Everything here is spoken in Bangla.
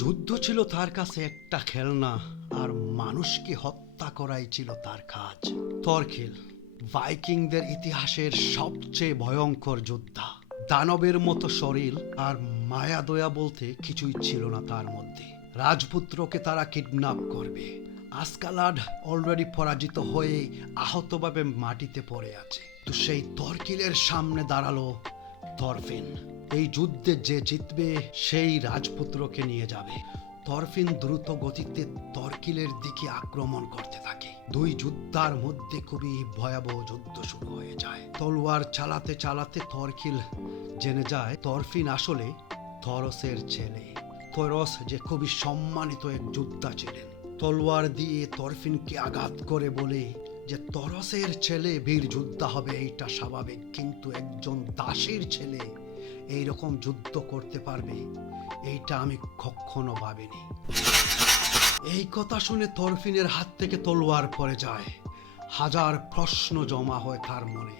যুদ্ধ ছিল তার কাছে একটা খেলনা, আর মানুষকে হত্যা করাই ছিল তার কাজ। থরকেল ভাইকিংদের ইতিহাসের সবচেয়ে ভয়ঙ্কর যোদ্ধা। দানবের মতো শরীর, আর মায়া দয়া বলতে কিছুই ছিল না তার মধ্যে। রাজপুত্রকে তারা কিডন্যাপ করবে। আসকালাড অলরেডি পরাজিত হয়ে আহতভাবে মাটিতে পড়ে আছে। তো সেই থরকেলের সামনে দাঁড়ালো থরফিন। এই যুদ্ধে যে জিতবে সেই রাজপুত্রকে নিয়ে যাবে। থরফিন দ্রুত গতিতে থরকেলের দিকে আক্রমণ করতে থাকে। দুই যোদ্ধার মধ্যে খুবই ভয়াবহ যুদ্ধ শুরু হয়ে যায়। তলোয়ার চালাতে চালাতে থরকেল জেনে যায় থরফিন আসলে থরসের ছেলে। থরস যে খুবই সম্মানিত এক যোদ্ধা ছিলেন। তলোয়ার দিয়ে থরফিনকে আঘাত করে বলে যে থরসের ছেলে বীর যোদ্ধা হবে এইটা স্বাভাবিক, কিন্তু একজন দাসীর ছেলে এইরকম যুদ্ধ করতে পারবে এইটা আমি কখনো ভাবিনি। এই কথা শুনে থরফিনের হাত থেকে তলোয়ার পড়ে যায়। হাজার প্রশ্ন জমা হয় তার মনে।